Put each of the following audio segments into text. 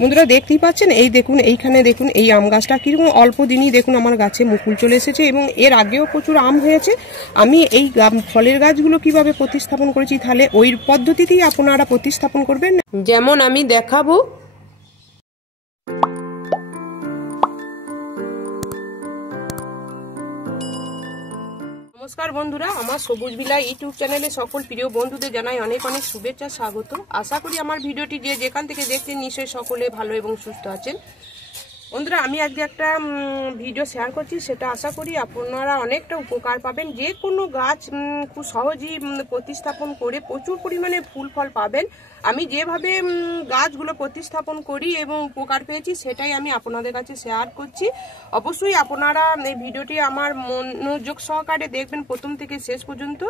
বন্ধুরা দেখতেই পাচ্ছেন, এই দেখুন এইখানে দেখুন এই আম গাছটা কিরকম অল্প দিনই দেখুন আমার গাছে মুকুল চলে এসেছে এবং এর আগেও প্রচুর আম হয়েছে। আমি এই ফলের গাছগুলো কিভাবে প্রতিস্থাপন করেছি তাহলে ওই পদ্ধতিতেই আপনারা প্রতিস্থাপন করবেন, যেমন আমি দেখাবো। নমস্কার বন্ধুরা, আমার সবুজ বিলা ইউটিউব চ্যানেলে সকল প্রিয় বন্ধুদের জানাই অনেক অনেক শুভেচ্ছা, স্বাগত। আশা করি আমার ভিডিওটি যে যেখান থেকে দেখছেন নিশ্চয়ই সকলে ভালো এবং সুস্থ আছেন। বন্ধুরা আমি আজকে একটা ভিডিও শেয়ার করছি, সেটা আশা করি আপনারা অনেকটা উপকার পাবেন। যে কোনো গাছ খুব সহজেই প্রতিস্থাপন করে প্রচুর পরিমাণে ফুল ফল পাবেন। আমি যেভাবে গাছগুলো প্রতিস্থাপন করি এবং উপকার পেয়েছি সেটাই আমি আপনাদের কাছে শেয়ার করছি। অবশ্যই আপনারা এই ভিডিওটি আমার মনোযোগ সহকারে দেখবেন প্রথম থেকে শেষ পর্যন্ত।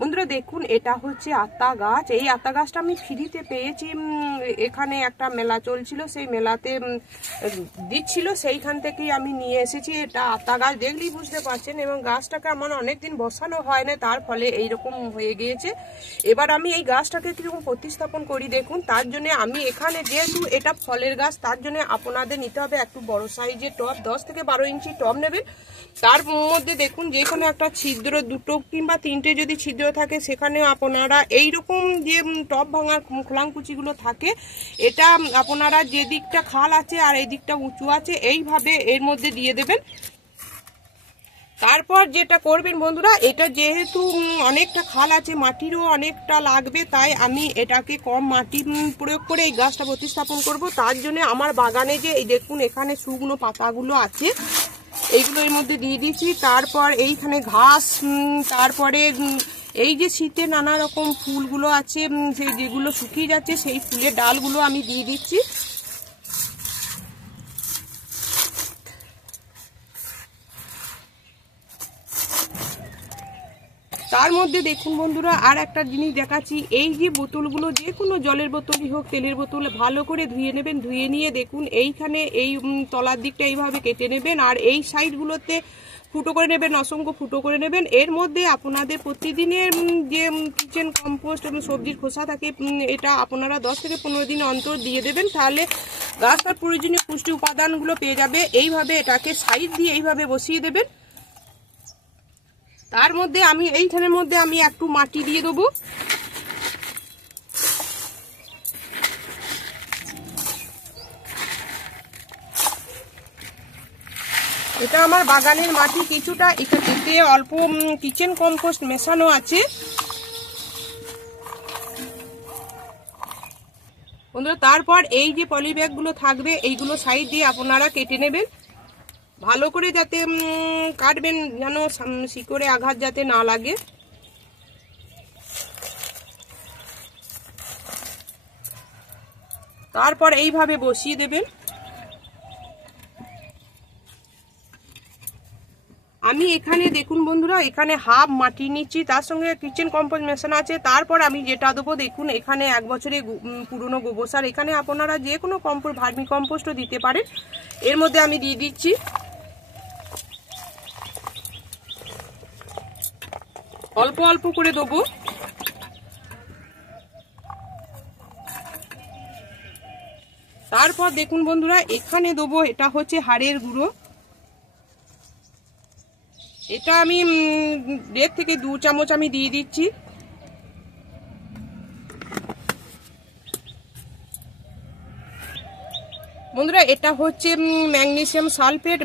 বন্ধুরা দেখুন, এটা হচ্ছে আতা গাছ। এই আতা গাছটা আমি ফ্রিতে পেয়েছি, এখানে একটা মেলা চলছিল, সেই মেলাতে দিচ্ছিল, সেইখান থেকেই আমি নিয়ে এসেছি। এটা আতা গাছ, দেখলেই বুঝতে পারছেন, এবং গাছটাকে আমার অনেকদিন বসানো হয় না, তার ফলে এইরকম হয়ে গিয়েছে। এবার আমি এই গাছটাকে কিরকম প্রতিস্থাপন করি দেখুন। তার জন্য আমি এখানে যেহেতু এটা ফলের গাছ, তার জন্য আপনাদের নিতে হবে একটু বড় সাইজের টব, 10 থেকে 12 ইঞ্চি টব নেবেন। তার মধ্যে দেখুন যে কোনো একটা ছিদ্র, 2 কিংবা 3টে যদি ছিদ্র থাকে সেখানে আপনারা এইরকম যে টব ভাঙার খোলাঙ্কুচিগুলো থাকে, এটা আপনারা যে দিকটা খাল আছে আর এই দিকটা উঁচু আছে এইভাবে এর মধ্যে দিয়ে দেবেন। তারপর যেটা করবেন বন্ধুরা, এটা যেহেতু অনেকটা খাল আছে, মাটিরও অনেকটা লাগবে, তাই আমি এটাকে কম মাটি প্রয়োগ করে এই গাছটা প্রতিস্থাপন করব। তার জন্য আমার বাগানে যে এই দেখুন এখানে শুকনো পাতাগুলো আছে, এইগুলো এর মধ্যে দিয়ে দিচ্ছি। তারপর এইখানে ঘাস, তারপরে এই যে শীতে নানা রকম ফুলগুলো আছে, সেই যেগুলো শুকিয়ে যাচ্ছে সেই ফুলের ডালগুলো আমি দিয়ে দিচ্ছি। তার মধ্যে দেখুন বন্ধুরা আর একটা জিনিস দেখাচ্ছি, এই যে বোতলগুলো, যে কোনো জলের বোতলই হোক, তেলের বোতল, ভালো করে ধুয়ে নেবেন। ধুয়ে নিয়ে দেখুন এইখানে এই তলার দিকটা এইভাবে কেটে নেবেন, আর এই সাইডগুলোতে ফুটো করে নেবেন, অসংখ্য ফুটো করে নেবেন। এর মধ্যে আপনাদের প্রতিদিনের যে কিচেন কম্পোস্ট এবং সবজির খোসা থাকে, এটা আপনারা 10 থেকে 15 দিন অন্তর দিয়ে দেবেন, তাহলে গাছ তার প্রয়োজনীয় পুষ্টি উপাদানগুলো পেয়ে যাবে। এইভাবে এটাকে সাইড দিয়ে এইভাবে বসিয়ে দেবেন। তার মধ্যে আমি এইখানের মধ্যে আমি একটু মাটি দিয়ে দেবো। এটা আমার বাগানের মাটি, কিছুটা এতে অল্প কিচেন কম্পোস্ট মেশানো আছে। বন্ধুরা তারপর এই যে পলি ব্যাগগুলো থাকবে, এইগুলো সাইড দিয়ে আপনারা কেটে নেবেন, ভালো করে যাতে কাটবেন যেন শিকড়ে আঘাত যাতে না লাগে। তারপর এইভাবে বসিয়ে দেবেন। আমি এখানে দেখুন বন্ধুরা, এখানে হাফ মাটি নিচ্ছি, তার সঙ্গে কিচেন কম্পোস্ট মেশানো আছে। তারপর আমি যেটা দেবো দেখুন, এখানে 1 বছরের পুরনো গোবর সার, এখানে আপনারা যে কোনো ভার্মি কম্পোস্টও দিতে পারেন, এর মধ্যে আমি দিয়ে দিচ্ছি। অল্প অল্প করে দেবো। তারপর দেখুন বন্ধুরা এখানে দেবো, এটা হচ্ছে হাড়ের গুঁড়ো। এটা আমি 1.5 থেকে 2 চামচ আমি দিয়ে দিচ্ছি। বন্ধুরা এটা হচ্ছে ম্যাগনেসিয়াম সালফেট।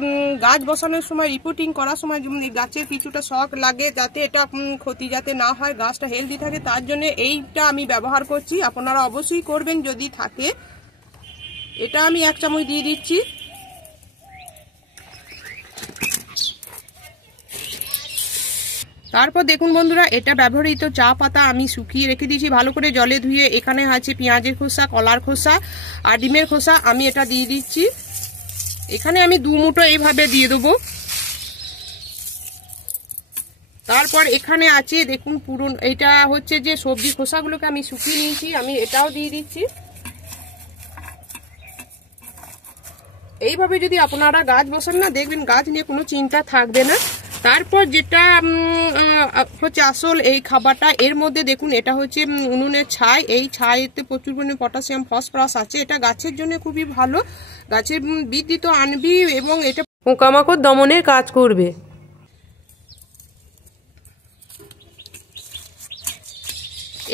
গাছ বসানোর সময়, রিপোর্টিং করার সময় গাছের কিছুটা শক লাগে, যাতে এটা ক্ষতি যাতে না হয়, গাছটা হেলদি থাকে, তার জন্য এইটা আমি ব্যবহার করছি। আপনারা অবশ্যই করবেন যদি থাকে। এটা আমি 1 চামচ দিয়ে দিচ্ছি। তারপর দেখুন বন্ধুরা, এটা ব্যবহৃত চা পাতা আমি শুকিয়ে রেখে দিয়েছি ভালো করে জলে ধুয়ে। এখানে আছে পেঁয়াজের খোসা, কলার খোসা আর ডিমের খোসা, আমি এটা দিয়ে দিচ্ছি। এখানে আমি 2 মুঠো এইভাবে দিয়ে দেবো। তারপর এখানে আছে দেখুন এটা হচ্ছে যে সবজি খোসাগুলোকে আমি শুকিয়ে নিয়েছি, আমি এটাও দিয়ে দিচ্ছি। এইভাবে যদি আপনারা গাছ বসান না, দেখবেন গাছ নিয়ে কোনো চিন্তা থাকবে না। তারপর যেটা হচ্ছে আসল এই খাবারটা, এর মধ্যে দেখুন এটা হচ্ছে উনুনের ছাই। এই ছাইতে প্রচুর পরিমাণে পটাশিয়াম ফসফরাস আছে। এটা গাছের জন্য খুবই ভালো, গাছের বৃদ্ধি তো আনবি এবং এটা পোকামাকড় দমনের কাজ করবে।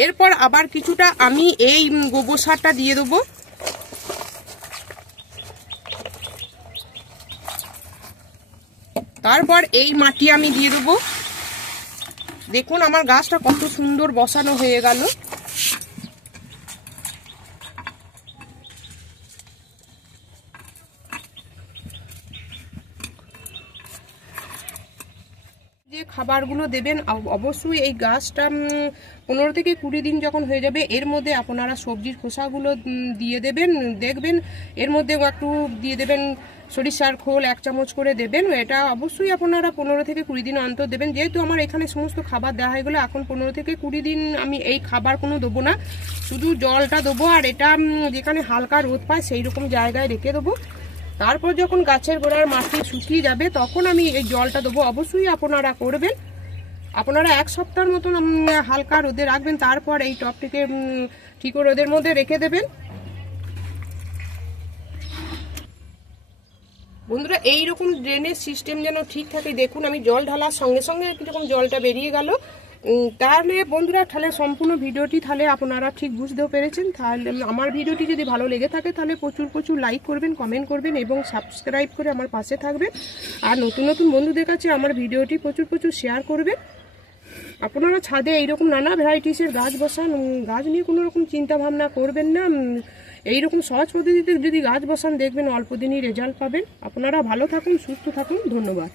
এরপর আবার কিছুটা আমি এই গোবর সারটা দিয়ে দেবো। তারপর এই মাটি আমি দিয়ে দেবো। দেখুন আমার গাছটা কত সুন্দর বসানো হয়ে গেল। যে খাবারগুলো দেবেন অবশ্যই এই গাছটা 15 থেকে 20 দিন যখন হয়ে যাবে এর মধ্যে আপনারা সবজির খোসাগুলো দিয়ে দেবেন। দেখবেন এর মধ্যে একটু দিয়ে দেবেন সরিষার খোল 1 চামচ করে দেবেন। এটা অবশ্যই আপনারা 15 থেকে 20 দিন অন্তর দেবেন। যেহেতু আমার এখানে সমস্ত খাবার দেওয়া হয়ে গেলো, এখন 15 থেকে 20 দিন আমি এই খাবার কোনো দেবো না, শুধু জলটা দেবো। আর এটা যেখানে হালকা রোদ পায় সেই রকম জায়গায় রেখে দেবো। তারপর যখন গাছের গোড়ার মাটি শুকিয়ে যাবে তখন আমি এই জলটা দেবো। অবশ্যই আপনারা করবেন। আপনারা 1 সপ্তাহের মতন হালকা রোদে রাখবেন। তারপর এই টবটিকে ঠিক রোদের মধ্যে রেখে দেবেন। বন্ধুরা এইরকম ড্রেনেজ সিস্টেম যেন ঠিক থাকে। দেখুন আমি জল ঢালার সঙ্গে সঙ্গে কীরকম জলটা বেরিয়ে গেল। তাহলে বন্ধুরা তাহলে সম্পূর্ণ ভিডিওটি তাহলে আপনারা ঠিক বুঝতেও পেরেছেন। তাহলে আমার ভিডিওটি যদি ভালো লেগে থাকে তাহলে প্রচুর লাইক করবেন, কমেন্ট করবেন এবং সাবস্ক্রাইব করে আমার পাশে থাকবেন। আর নতুন বন্ধুদের কাছে আমার ভিডিওটি প্রচুর শেয়ার করবেন। আপনারা ছাদে এইরকম নানা ভ্যারাইটিসের গাছ বসান, গাছ নিয়ে কোনো রকম চিন্তা ভাবনা করবেন না। এইরকম সহজ পদ্ধতিতে যদি গাছ বসান দেখবেন অল্প দিনই রেজাল্ট পাবেন। আপনারা ভালো থাকুন, সুস্থ থাকুন। ধন্যবাদ।